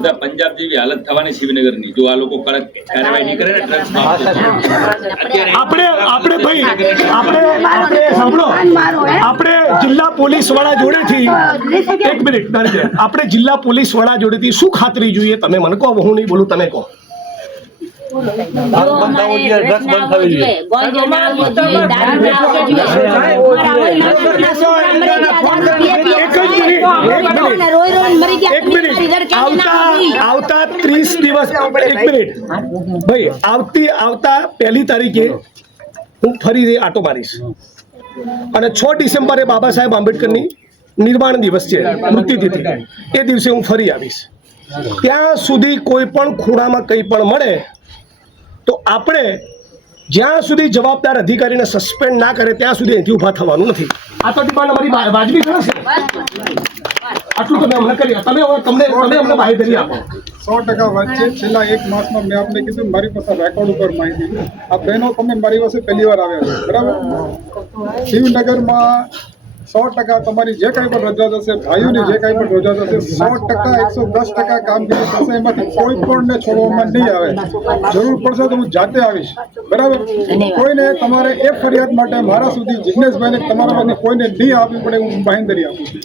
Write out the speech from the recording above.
બધા પંજાબ જેવી હાલત થવાની શિવનગરની જો આ લોકો કડક કાર્યવાહી નહીં કરે ને ડ્રગ્સ આપણે ભાઈ આપણે સાંભળો, આપણે જિલ્લા પોલીસ વડા જોડેથી એક મિનિટ આપણે જિલ્લા પોલીસ વડા જોડેથી શું ખાતરી જોઈએ તમે મને કહો, હું નહીં બોલું, તમે કહો. આવતા 30 દિવસ, એક મિનિટ ભાઈ, આવતા 1 તારીખે હું ફરી આટો મારીશ અને 6 ડિસેમ્બરે બાબા સાહેબ આંબેડકરની નિર્વાણ દિવસ છે, મૃત્યુતિથિ, એ દિવસે હું ફરી આવીશ. ત્યાં સુધી કોઈ પણ ખૂણામાં કંઈ પણ મળે તો આપણે જ્યાં સુધી જવાબદાર અધિકારીને સસ્પેન્ડ ના કરે ત્યાં સુધી અહીંથી ઊભા થવાનું નથી. આ તો ડિમાન્ડ અમારી વાજબી ગણશે. આટલું તમે અમને કરી, તમે અમને બાહેધરી આપો. 100% વાત છે. છેલ્લા 1 માસમાં મેં આપને કીધું મારી પાસે રેકોર્ડ ઉપર માહિતી. આ બહેનો તમે મારી પાસે પહેલી વાર આવ્યા છો, બરાબર? શિવનગરમાં 100% તમારી જે કાંઈ પણ રજૂઆત હશે, ભાઈઓની જે કાંઈ પણ રજૂઆત હશે, 100% 110% કામગીરી થશે. એમાંથી કોઈ પણને છોડવામાં નહીં આવે. જરૂર પડશે તો હું જાતે આવીશ, બરાબર? કોઈને તમારે એ ફરિયાદ માટે મારા સુધી જિગ્નેશભાઈને તમારા કોઈને નહીં આપવી પડે, હું બાંહેધરી આપું છું.